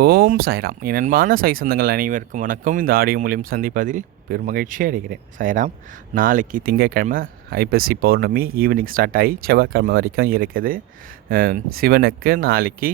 ஓம் சாய்ராம். என் அன்பான சாய் சொந்தங்கள் அனைவருக்கும் வணக்கம். இந்த ஆடியோ மூலியம் சந்திப்பதில் பெருமகிழ்ச்சி அடைகிறேன். சாய்ராம் நாளைக்கு திங்கட்கிழமை ஐப்பசி பௌர்ணமி ஈவினிங் ஸ்டார்ட் ஆகி செவ்வாய்க்கிழமை வரைக்கும் இருக்குது. சிவனுக்கு நாளைக்கு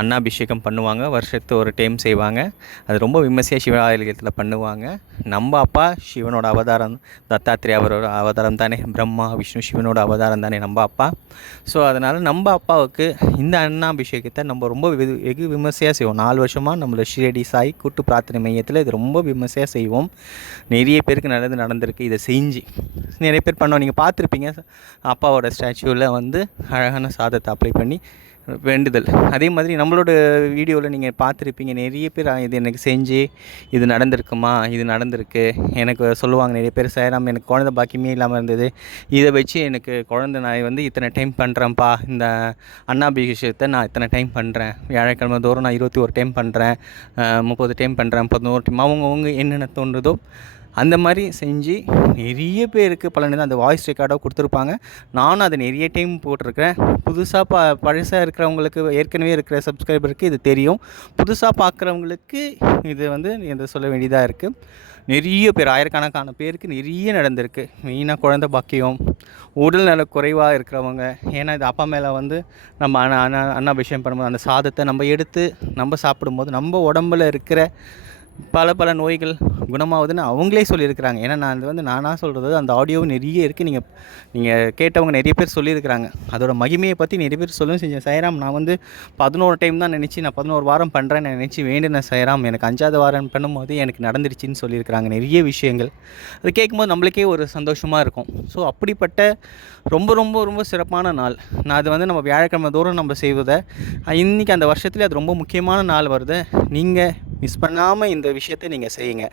அன்னாபிஷேகம் பண்ணுவாங்க வருஷத்து ஒரு டைம் செய்வாங்க. அது ரொம்ப விமர்சையாக சிவாலயத்தில் பண்ணுவாங்க. நம்ம அப்பா சிவனோட அவதாரம் தத்தாத்திரேய அவரோட அவதாரம் தானே பிரம்மா விஷ்ணு சிவனோட அவதாரம் தானே நம்ம அப்பா. ஸோ அதனால் நம்ம அப்பாவுக்கு இந்த அன்னாபிஷேகத்தை நம்ம ரொம்ப வெகு வெகு விமர்சையாக செய்வோம். நாலு வருஷமாக நம்மளோட ஷிரடி சாய் கூட்டு பிரார்த்தனை மையத்தில் இது ரொம்ப விமர்சையாக செய்வோம். நிறைய பேருக்கு நடந்து நடந்திருக்கு இதை செஞ்சு. நிறைய பேர் பண்ணோம் நீங்கள் பார்த்துருப்பீங்க அப்பாவோட ஸ்டாச்சுவில் வந்து அழகான சாதத்தை அப்ளை பண்ணி வேண்டுதல். அதே மாதிரி நம்மளோட வீடியோவில் நீங்கள் பார்த்துருப்பீங்க. நிறைய பேர் இது எனக்கு செஞ்சு இது நடந்திருக்குமா? இது நடந்திருக்கு. எனக்கு சொல்லுவாங்க நிறைய பேர் சேராம் எனக்கு குழந்தை பாக்கியமே இல்லாமல் இருந்தது. இதை வச்சு எனக்கு குழந்தை நான் வந்து இத்தனை டைம் பண்ணுறேன்ப்பா இந்த அன்னாபிஷேகத்தை நான் இத்தனை டைம் பண்ணுறேன் வியாழக்கிழமை தோறும் நான் இருபத்தி ஒரு டைம் பண்ணுறேன் முப்பது டைம் பண்ணுறேன் பதினோரு டைம். அவங்கவுங்க என்னென்ன தோன்றுதோ அந்த மாதிரி செஞ்சு நிறைய பேருக்கு பலன் அந்த வாய்ஸ் ரெக்கார்டாக கொடுத்துருப்பாங்க. நானும் அதை நிறைய டைம் போட்டிருக்கிறேன். புதுசாக ப பழசாக இருக்கிறவங்களுக்கு ஏற்கனவே இருக்கிற சப்ஸ்கிரைபருக்கு இது தெரியும். புதுசாக பார்க்குறவங்களுக்கு இது வந்து இதை சொல்ல வேண்டியதாக இருக்குது நிறைய பேர் ஆயிரக்கணக்கான பேருக்கு நிறைய நடந்திருக்கு. மெயினாக குழந்தை பாக்கியம் உடல் நல குறைவாக இருக்கிறவங்க. ஏன்னா இது அப்பா மேலே வந்து நம்ம அண்ணா அண்ணா அன்னாபிஷேகம் பண்ணும்போது அந்த சாதத்தை நம்ம எடுத்து நம்ம சாப்பிடும்போது நம்ம உடம்புல இருக்கிற பல பல நோய்கள் குணமாகுதுன்னு அவங்களே சொல்லியிருக்கிறாங்க. ஏன்னா நான் அது வந்து நானாக சொல்கிறது அந்த ஆடியோவும் நிறைய இருக்குது நீங்கள் நீங்கள் கேட்டவங்க நிறைய பேர் சொல்லியிருக்கிறாங்க. அதோட மகிமையை பற்றி நிறைய பேர் சொல்லவும் செஞ்சேன் சைராம் நான் வந்து பதினோரு டைம் தான் நினச்சி நான் பதினோரு வாரம் பண்ணுறேன்னு நினச்சி வேண்டின சைராம் எனக்கு அஞ்சாவது வாரம் பண்ணும்போது எனக்கு நடந்துருச்சுன்னு சொல்லியிருக்கிறாங்க. நிறைய விஷயங்கள். அது கேட்கும்போது நம்மளுக்கே ஒரு சந்தோஷமாக இருக்கும். ஸோ அப்படிப்பட்ட ரொம்ப ரொம்ப ரொம்ப சிறப்பான நாள். நான் அது வந்து நம்ம வியாழக்கிழமை தோறும் நம்ம செய்வதை இன்றைக்கி அந்த வருஷத்துலேயே அது ரொம்ப முக்கியமான நாள் வருது. நீங்கள் மிஸ் பண்ணாமல் இந்த விஷயத்தை நீங்கள் செய்யுங்க.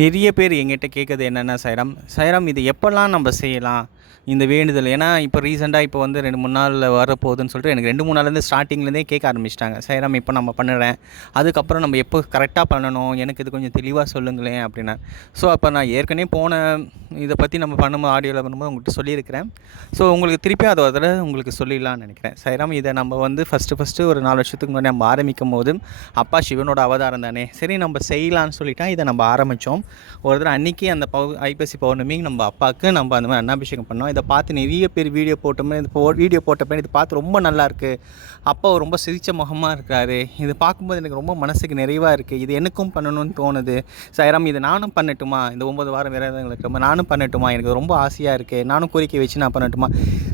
நிறைய பேர் எங்கிட்ட கேட்குறது என்னென்னா சைரம் சைராம் இது எப்போல்லாம் நம்ம செய்யலாம்? இந்த வேண்டுதல். ஏன்னா இப்போ ரீசெண்டாக இப்போ வந்து ரெண்டு மூணு நாளில் வரப்போகுதுன்னு சொல்லிட்டு எனக்கு ரெண்டு மூணு நாள்லேருந்து ஸ்டார்டிங்லேருந்தே கேட்க ஆரம்பிச்சிட்டாங்க. சைராம் இப்போ நம்ம பண்ணுறேன். அதுக்கப்புறம் நம்ம எப்போ கரெக்டாக பண்ணணும்? எனக்கு இது கொஞ்சம் தெளிவாக சொல்லுங்களேன் அப்படின்னா ஸோ அப்போ நான் ஏற்கனவே போன இதை பற்றி நம்ம பண்ணும்போது ஆடியோவில் பண்ணும்போது உங்கள்கிட்ட சொல்லியிருக்கிறேன். ஸோ உங்களுக்கு திருப்பி அதை அதில் உங்களுக்கு சொல்லிடலாம்னு நினைக்கிறேன். சைராம் இதை நம்ம வந்து ஃபஸ்ட்டு ஃபஸ்ட்டு ஒரு நாலு வருஷத்துக்கு முன்னாடி நம்ம ஆரம்பிக்கும் போது அப்பா சிவனோட அவதாரம் தானே. சரி நம்ம செய்யலான்னு சொல்லிட்டா இதை நம்ம ஆரம்பித்தோம் ஒரு தடவை அன்றைக்கி அந்த பௌ ஐப்பசி பௌர்ணமி நம்ம அப்பாவுக்கு நம்ம அந்த மாதிரி அன்னாபிஷேகம் பண்ணோம். இதை பார்த்து நிறைய பேர் வீடியோ போட்டோமே இது போ வீடியோ போட்டப்போ இது பார்த்து ரொம்ப நல்லா இருக்குது அப்பா ரொம்ப சிரித்த முகமாக இருக்காரு. இது பார்க்கும்போது எனக்கு ரொம்ப மனசுக்கு நிறைவாக இருக்குது இது எனக்கும் பண்ணணும்னு தோணுது. சைராம் இதை நானும் பண்ணட்டுமா? இந்த ஒம்பது வாரம் விரதங்களுக்கு நானும் பண்ணட்டுமா? எனக்கு ரொம்ப ஆசையாக இருக்குது நானும் கோரிக்கை வச்சு நான் பண்ணட்டுமா?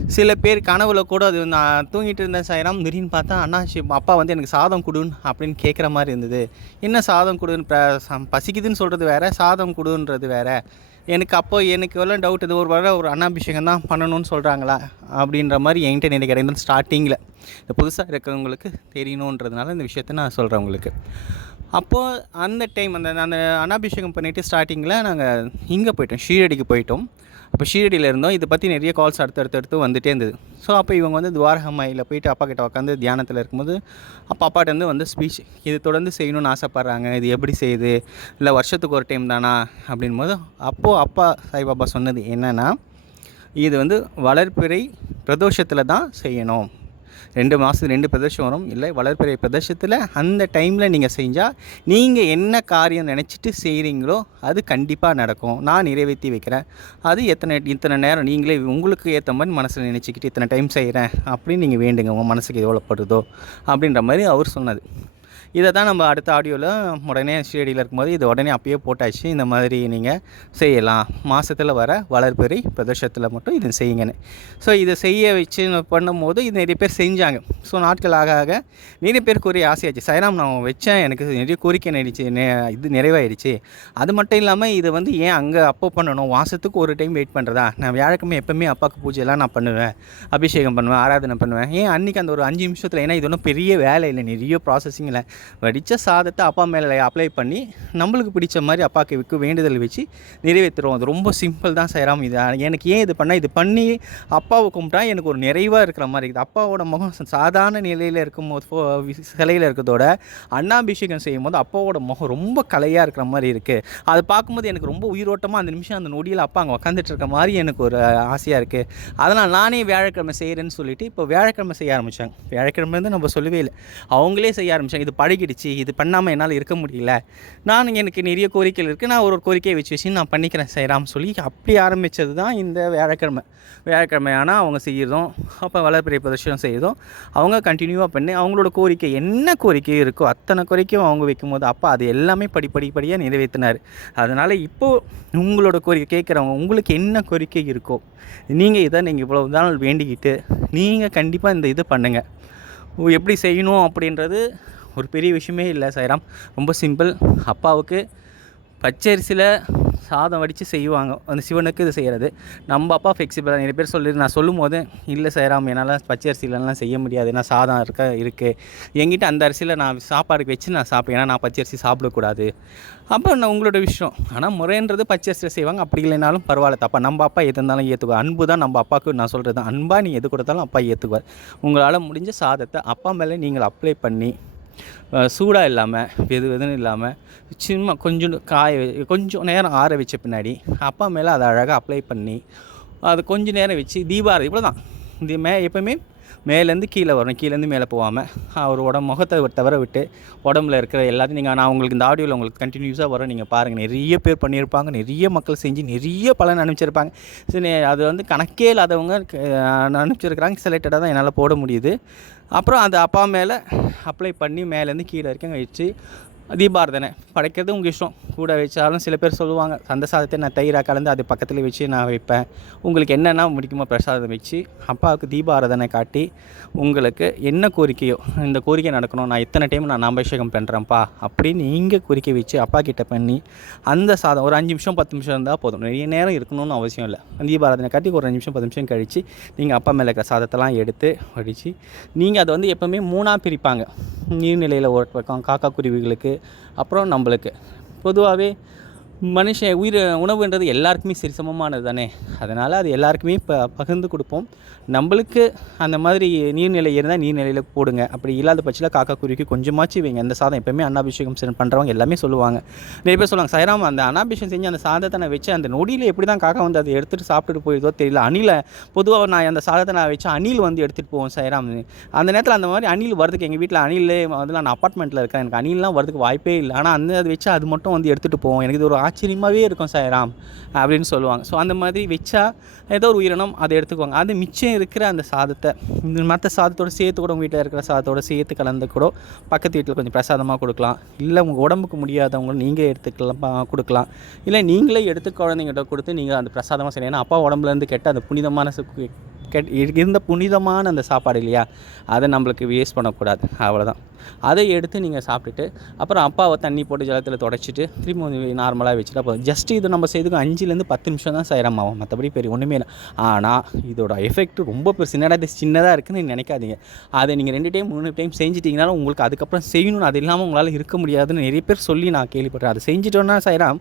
சில பேர் கனவுல கூட அது நான் தூங்கிட்டு இருந்தேன் சைராம் திடீர்னு பார்த்தா அண்ணாச்சி அப்பா வந்து எனக்கு சாதம் கொடுன்னு அப்படின்னு கேட்குற மாதிரி இருந்தது. என்ன சாதம் கொடுன்னு ப- பசிக்குதுன்னு சொல்கிறது வேறு சாதம் கொடுன்றது வேற. எனக்கு அப்போ எனக்கு எவ்வளோ டவுட் இது? ஒரு வர ஒரு அன்னாபிஷேகம் தான் பண்ணணும்னு சொல்கிறாங்களா அப்படின்ற மாதிரி என்கிட்ட எனக்கு கிடையாது ஸ்டார்டிங்கில் இந்த புதுசாக இருக்கிறவங்களுக்கு தெரியணுன்றதுனால இந்த விஷயத்த நான் சொல்கிறேன் உங்களுக்கு. அப்போது அந்த டைம் அந்த அந்த அன்னாபிஷேகம் பண்ணிவிட்டு ஸ்டார்டிங்கில் நாங்கள் இங்கே போயிட்டோம். ஷீரடிக்கு போயிட்டோம். அப்போ ஷீரடியில் இருந்தோம். இதை பற்றி நிறைய கால்ஸ் அடுத்து அடுத்து அடுத்து இருந்தது. ஸோ அப்போ இவங்க வந்து துவாரகமாயில் போயிட்டு அப்பா கிட்ட உட்காந்து தியானத்தில் இருக்கும்போது அப்பா அப்பாட்டேருந்து வந்து ஸ்பீச் இது தொடர்ந்து செய்யணும்னு ஆசைப்பட்றாங்க. இது எப்படி செய்யுது? இல்லை வருஷத்துக்கு ஒரு டைம் தானா? அப்படின் போது அப்போது அப்பா சாய்பாபா சொன்னது என்னென்னா இது வந்து வளர்ப்பிறை பிரதோஷத்தில் தான் செய்யணும். ரெண்டு மாதத்துக்கு ரெண்டு பிரதேசம் வரும். இல்லை வளர்ப்பிறை பிரதேசத்தில் அந்த டைமில் நீங்கள் செஞ்சால் நீங்கள் என்ன காரியம் நினச்சிட்டு செய்கிறீங்களோ அது கண்டிப்பாக நடக்கும். நான் நிறைவேற்றி வைக்கிறேன். அது எத்தனை இத்தனை நேரம் நீங்களே உங்களுக்கு ஏற்ற மாதிரி மனசில் நினச்சிக்கிட்டு இத்தனை டைம் செய்கிறேன் அப்படின்னு நீங்கள் வேண்டுங்க. உங்கள் மனசுக்கு எவ்வளோ படுதோ அப்படின்ற மாதிரி அவர் சொன்னது. இதை தான் நம்ம அடுத்த ஆடியோவில் உடனே ஸ்டேடியில் இருக்கும்போது இது உடனே அப்பயே போட்டாச்சு. இந்த மாதிரி நீங்கள் செய்யலாம். மாதத்தில் வர வளர்பிறை பிரதோஷத்தில் மட்டும் இது செய்யுங்கன்னு. ஸோ இதை செய்ய வச்சு பண்ணும்போது இது நிறைய பேர் செஞ்சாங்க. ஸோ நாட்கள் ஆக ஆக நிறைய பேருக்குரிய ஆசையாச்சு. சைராம் நான் வச்சேன். எனக்கு நிறைய கோரிக்கை நடிச்சு இது நிறைவாயிடுச்சு. அது மட்டும் இல்லாமல் இது வந்து ஏன் அங்கே அப்போ பண்ணணும்? மாதத்துக்கு ஒரு டைம் வெயிட் பண்ணுறதா நான் வியாழக்கிழமை எப்போவுமே அப்பாவுக்கு பூஜையெல்லாம் நான் பண்ணுவேன். அபிஷேகம் பண்ணுவேன் ஆராதனை பண்ணுவேன். ஏன் அன்றைக்கி அந்த ஒரு அஞ்சு நிமிஷத்தில்? ஏன்னா இது ஒன்றும் பெரிய வேலை இல்லை. நிறைய ப்ராசஸிங் இல்லை வடித்த சாதத்தை அப்பா மேலே அப்ளை பண்ணி நம்மளுக்கு பிடிச்ச மாதிரி அப்பாவுக்கு வேண்டுதல் வச்சு நிறைவேற்றுறோம் அது ரொம்ப சிம்பிள் தான் செய்கிறாம இது எனக்கு ஏன் இது பண்ணால் இது பண்ணி அப்பாவை கும்பிட்டா எனக்கு ஒரு நிறைவாக இருக்கிற மாதிரி இருக்குது. அப்பாவோட முகம் சாதாரண நிலையில் இருக்கும்போது போது சிலையில் இருக்கிறதோட அண்ணாபிஷேகம் செய்யும் போது அப்பாவோட முகம் ரொம்ப கலையாக இருக்கிற மாதிரி இருக்குது அதை பார்க்கும்போது எனக்கு ரொம்ப உயிரோட்டமாக அந்த நிமிஷம் அந்த நொடியில் அப்பா அங்கே உட்காந்துட்டு இருக்க மாதிரி எனக்கு ஒரு ஆசையாக இருக்குது அதனால் நானே வியாழக்கிழமை செய்கிறேன்னு சொல்லிட்டு இப்போ வியாழக்கிழமை செய்ய ஆரம்பித்தாங்க வியாழக்கிழமை வந்து நம்ம சொல்லவே இல்லை. அவங்களே செய்ய ஆரம்பித்தாங்க இது பழகிடுச்சு. இது பண்ணாமல் என்னால் இருக்க முடியல. நான் எனக்கு நிறைய கோரிக்கைகள் இருக்குது நான் ஒரு ஒரு கோரிக்கையை வச்சு வச்சு நான் பண்ணிக்கிறேன் செய்கிறான்னு சொல்லி அப்படி ஆரம்பித்தது தான் இந்த வியாழக்கிழமை. வியாழக்கிழமை ஆனால் அவங்க செய்கிறதும் அப்போ வளர்ப்பிறை பிரதர்ஷனம் செய்கிறதும் அவங்க கண்டினியூவாக பண்ணி அவங்களோட கோரிக்கை என்ன கோரிக்கை இருக்கோ அத்தனை கோரிக்கையும் அவங்க வைக்கும்போது அப்போ அது எல்லாமே படிப்படிப்படியாக நிறைவேற்றினார். அதனால் இப்போது உங்களோட கோரிக்கை கேட்குறவங்க உங்களுக்கு என்ன கோரிக்கை இருக்கோ நீங்கள் இதை நீங்கள் இவ்வளோ நாள் வேண்டிக்கிட்டு நீங்கள் கண்டிப்பாக இந்த இது பண்ணுங்கள் ஓ, எப்படி செய்யணும் அப்படின்றது ஒரு பெரிய விஷயமே இல்லை சைராம் ரொம்ப சிம்பிள். அப்பாவுக்கு பச்சரிசியில் சாதம் வடித்து செய்வாங்க. அந்த சிவனுக்கு இது செய்கிறது நம்ம அப்பா ஃப்ளெக்சிபிளாக நிறைய பேர் சொல்லி நான் சொல்லும் போது இல்லை சைராம் என்னால் பச்சை அரிசியிலலாம் செய்ய முடியாது. ஏன்னா சாதம் இருக்க இருக்குது எங்கிட்ட அந்த அரிசியில் நான் சாப்பாடுக்கு வச்சு நான் சாப்பிட்டேன் ஏன்னா நான் பச்சரிசி சாப்பிடக்கூடாது. அப்போ நான் உங்களோட விஷயம். ஆனால் முறைன்றது பச்சரிசியில் செய்வாங்க. அப்படி இல்லைனாலும் பரவாயில்ல. தப்பா. நம்ம அப்பா எது இருந்தாலும் ஏற்றுக்குவார் அன்பு தான் நம்ம அப்பாவுக்கு நான் சொல்கிறது அன்பாக நீ எது கொடுத்தாலும் அப்பா ஏற்றுக்குவார் உங்களால் முடிஞ்ச சாதத்தை அப்பா மேலே நீங்கள் அப்ளை பண்ணி சூடாக இல்லாமல் வெது வெதுன்னு இல்லாமல் சும்மா கொஞ்சம் காய கொஞ்சம் நேரம் ஆற வச்ச பின்னாடி அப்பா மேலே அதை அழகாக அப்ளை பண்ணி அது கொஞ்சம் நேரம் வச்சு தீபாவளி இவ்வளோ தான் இது மே எப்போவுமே மேலேருந்து கீழே வரணும். கீழேருந்து மேலே போகாமல் அவரோட முகத்தை தவிர விட்டு உடம்புல இருக்கிற எல்லாத்தையும் நீங்கள் நான் உங்களுக்கு இந்த ஆடியோவில் உங்களுக்கு கண்டினியூஸாக வரும் நீங்கள் பாருங்கள் நிறைய பேர் பண்ணியிருப்பாங்க. நிறைய மக்கள் செஞ்சு நிறைய பலன் அனுப்பிச்சிருப்பாங்க. சரி அது வந்து கணக்கே இல்லாதவங்க அனுப்பிச்சிருக்கிறாங்க. செலக்டடாக தான் என்னால் போட முடியுது. அப்புறம் அந்த அப்பா மேலே அப்ளை பண்ணி மேலேருந்து கீழே வரைக்கும் வச்சு தீபாரதனை படைக்கிறது உங்கள் இஷ்டம். கூட வச்சாலும் சில பேர் சொல்லுவாங்க அந்த சாதத்தை நான் தயிராக கலந்து அது பக்கத்தில் வச்சு நான் வைப்பேன். உங்களுக்கு என்னென்ன முடிக்குமோ பிரசாதம் வச்சு அப்பாவுக்கு தீபாரதனை காட்டி உங்களுக்கு என்ன கோரிக்கையோ இந்த கோரிக்கை நடக்கணும் நான் இத்தனை டைம் நான் அபிஷேகம் பண்ணுறேன்ப்பா அப்படின்னு நீங்கள் கோரிக்கை வச்சு அப்பா கிட்டே பண்ணி அந்த சாதம் ஒரு அஞ்சு நிமிஷம் பத்து நிமிஷம் இருந்தால் போதும். நிறைய நேரம் இருக்கணும்னு அவசியம் இல்லை. தீபாரதனை காட்டி ஒரு அஞ்சு நிமிஷம் பத்து நிமிஷம் கழித்து நீங்கள் அப்பா மேலே இருக்கிற சாதத்தெல்லாம் எடுத்து வடித்து நீங்கள் அதை வந்து எப்போவுமே மூணாக பிரிப்பாங்க. நீர்நிலையில் ஒரு பக்கம் காக்கா குருவிகளுக்கு அப்புறம் நம்மளுக்கு. பொதுவாகவே மனுஷன் உயிர் உணவுன்றது எல்லாருக்குமே சரி சமமானது தானே. அதனால் அது எல்லாருக்குமே இப்போ பகிர்ந்து கொடுப்போம். நம்மளுக்கு அந்த மாதிரி நீர்நிலை இருந்தால் நீர்நிலையில் போடுங்க. அப்படி இல்லாத பட்சத்தில் காக்கா குருவிக்கு கொஞ்சமாச்சு வைங்க. அந்த சாதம் எப்போவுமே அன்னாபிஷேகம் செ- பண்ணுறவங்க எல்லாமே சொல்லுவாங்க. நிறைய பேர் சொல்லுவாங்க சைராம் அந்த அன்னாபிஷேகம் செஞ்சு அந்த சாதத்தை நான் வச்சு அந்த நொடியில் எப்படி தான் காக்கா வந்து அதை எடுத்துகிட்டு சாப்பிட்டுட்டு போயிடுதோ தெரியல. அணிலை பொதுவாக நான் அந்த சாதத்தை நான் வச்சு அணில் வந்து எடுத்துகிட்டு போவோம் சைராம் அந்த நேரத்தில் அந்த மாதிரி அணில் வரதுக்கு எங்கள் வீட்டில் அணில் வந்து நான் அப்பார்ட்மெண்ட்டில் இருக்கேன். எனக்கு அணில்லாம் வரதுக்கு வாய்ப்பே இல்லை. ஆனால் அந்த அதை வச்சு அது மட்டும் வந்து எடுத்துகிட்டு போவோம். எனக்கு இது ஒரு ஆச்சரியமாகவே இருக்கும் சாய்ராம் அப்படின்னு சொல்லுவாங்க. ஸோ அந்த மாதிரி வச்சா ஏதோ ஒரு உயிரினம் அதை எடுத்துக்குவாங்க. அது மிச்சம் இருக்கிற அந்த சாதத்தை இந்த மற்ற சாதத்தோட சேர்த்து கூட உங்கள் வீட்டில் இருக்கிற சாதத்தோட சேர்த்து கலந்து கூட பக்கத்து வீட்டில் கொஞ்சம் பிரசாதமாக கொடுக்கலாம். இல்லை உங்கள் உடம்புக்கு முடியாதவங்களும் நீங்களே எடுத்துக்கலாம் கொடுக்கலாம். இல்லை நீங்களே எடுத்து குழந்தைங்கிட்ட கொடுத்து நீங்கள் அந்த பிரசாதமாக செய்யணும். ஏன்னா அப்பா உடம்புலேருந்து கெட்ட அந்த புனிதமான கெட் இருந்த புனிதமான அந்த சாப்பாடு இல்லையா? அதை நம்மளுக்கு வேஸ்ட் பண்ணக்கூடாது. அவ்வளோதான் அதை எடுத்து நீங்கள் சாப்பிட்டுட்டு அப்புறம் அப்பாவை தண்ணி போட்டு ஜலத்தில் தொடச்சிட்டு திரும்ப நார்மலாக வச்சுட்டா போதும் ஜஸ்ட் இது நம்ம செய்துக்கு அஞ்சுலேருந்து பத்து நிமிஷம் தான் செய்கிறோம் ஆகும் மற்றபடி பெரிய ஒன்றுமே இல்லை. ஆனால் இதோட எஃபெக்ட் ரொம்ப பெருசு என்னடா இது சின்னதாக இருக்குதுன்னு நினைக்காதீங்க. அதை நீங்கள் ரெண்டு டைம் மூணு டைம் செஞ்சிட்டிங்கனாலும் உங்களுக்கு அதுக்கப்புறம் செய்யணும்னு அது இல்லாமல் உங்களால் இருக்க முடியாதுன்னு நிறைய பேர் சொல்லி நான் கேள்விப்பட்டேன். அதை செஞ்சிட்டோன்னா செய்கிறோம்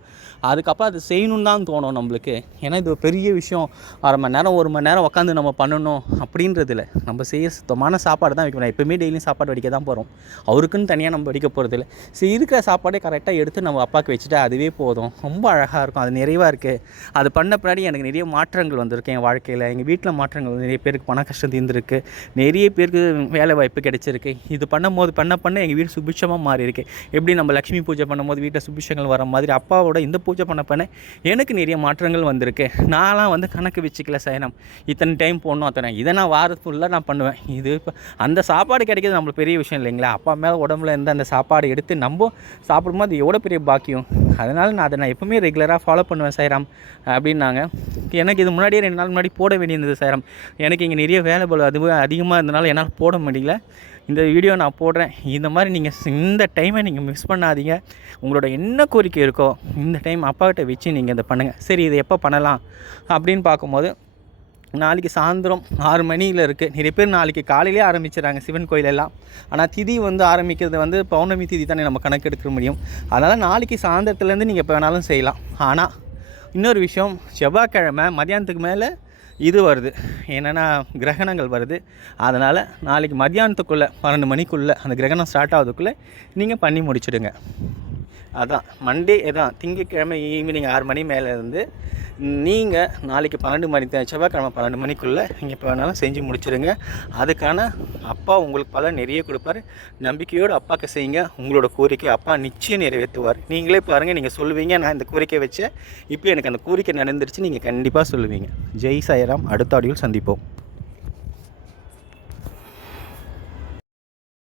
அதுக்கப்புறம் அது செய்யணும்னு தான் தோணும் நம்மளுக்கு. ஏன்னா இது ஒரு பெரிய விஷயம். அரை மணி நேரம் ஒரு மணி நேரம் உட்காந்து நம்ம பண்ணணும் அப்படின்றது இல்லை நம்ம செய்ய சுத்தமான சாப்பாடு தான் வைக்கணும். எப்பவுமே டெய்லியும் சாப்பாடு வடிக்க தான் போகிறோம் அவருக்குன்னு தனியாக நம்ம படிக்க போகிறது இல்லை சரி இருக்கிற சாப்பாடே கரெக்டாக எடுத்து நம்ம அப்பாவுக்கு வச்சுட்டா அதுவே போதும். ரொம்ப அழகாக இருக்கும். அது நிறைவாக இருக்குது அது பண்ண பின்னாடி எனக்கு நிறைய மாற்றங்கள் வந்திருக்கு என் வாழ்க்கையில். எங்கள் வீட்டில் மாற்றங்கள் வந்து நிறைய பேருக்கு பண கஷ்டம் தீர்ந்துருக்கு. நிறைய பேருக்கு வேலை வாய்ப்பு கிடைச்சிருக்கு. இது பண்ணும்போது பண்ண பண்ண எங்கள் வீடு சுபிட்சமாக மாறி இருக்கு எப்படி நம்ம லக்ஷ்மி பூஜை பண்ணும்போது வீட்டில் சுபிட்சங்கள் வர மாதிரி அப்பாவோட இந்த பூஜை பண்ண பண்ண எனக்கு நிறைய மாற்றங்கள் வந்திருக்கு. நான்லாம் வந்து கணக்கு வச்சுக்கல சயனம். இத்தனை டைம் போடணும் அத்தனை. இதை நான் வாரத்துக்குள்ளே நான் பண்ணுவேன். இது இப்போ அந்த சாப்பாடு கிடைக்கிறது நம்மளுக்கு பெரிய விஷயம் இல்லைங்களா? அப்பா மேலே உடம்புல இருந்து அந்த சாப்பாடு எடுத்து நம்ம சாப்பிடும்போது அது எவ்வளோ பெரிய பாக்கியம்? அதனால் நான் அதை நான் எப்பவுமே ரெகுலராக ஃபாலோ பண்ணுவேன் சைராம் அப்படின்னாங்க. எனக்கு இது முன்னாடியே ரெண்டு நாள் முன்னாடி போட வேண்டியிருந்தது சைராம் எனக்கு இங்கே நிறைய வேலை போல அதுவே அதிகமாக இருந்தனால என்னால் போட முடியல. இந்த வீடியோ நான் போடுறேன். இந்த மாதிரி நீங்கள் இந்த டைமை நீங்கள் மிஸ் பண்ணாதீங்க. உங்களோட என்ன கோரிக்கை இருக்கோ இந்த டைம் அப்பாக்கிட்ட வச்சு நீங்கள் இதை பண்ணுங்கள் சரி இதை எப்போ பண்ணலாம்? அப்படின்னு பார்க்கும்போது நாளைக்கு சாயந்தரம் ஆறு மணியில் இருக்குது நிறைய பேர் நாளைக்கு காலையிலே ஆரம்பிச்சிடறாங்க சிவன் கோயிலெல்லாம். ஆனால் திதி வந்து ஆரம்பிக்கிறது வந்து பௌர்ணமி திதி தானே நம்ம கணக்கு எடுக்க முடியும். அதனால் நாளைக்கு சாயந்தரத்துலேருந்து நீங்கள் எப்போ வேணாலும் செய்யலாம். ஆனால் இன்னொரு விஷயம் செவ்வாய்க்கிழமை மதியானத்துக்கு மேலே இது வருது. என்னென்னா கிரகணங்கள் வருது. அதனால் நாளைக்கு மதியானத்துக்குள்ளே பன்னெண்டு மணிக்குள்ளே அந்த கிரகணம் ஸ்டார்ட் ஆகுதுக்குள்ளே நீங்கள் பண்ணி முடிச்சிடுங்க. அதான் மண்டே தான் திங்கட்கிழமை ஈவினிங் ஆறு மணி மேலே இருந்து நீங்கள் நாளைக்கு பன்னெண்டு மணி செவ்வாய்க்கிழமை பன்னெண்டு மணிக்குள்ளே நீங்கள் இப்போ வேணாலும் செஞ்சு முடிச்சிடுங்க அதுக்கான அப்பா உங்களுக்கு பல நிறைய கொடுப்பாரு. நம்பிக்கையோடு அப்பாவுக்கு செய்யுங்க. உங்களோட கோரிக்கை அப்பா நிச்சயம் நிறைவேற்றுவார். நீங்களே பாருங்கள் நீங்கள் சொல்லுவீங்க. நான் இந்த கோரிக்கை வச்சேன். இப்போ எனக்கு அந்த கோரிக்கை நடந்துருச்சு. நீங்கள் கண்டிப்பாக சொல்லுவீங்க. ஜெய் சாயராம் அடுத்த ஆடியோவில் சந்திப்போம்.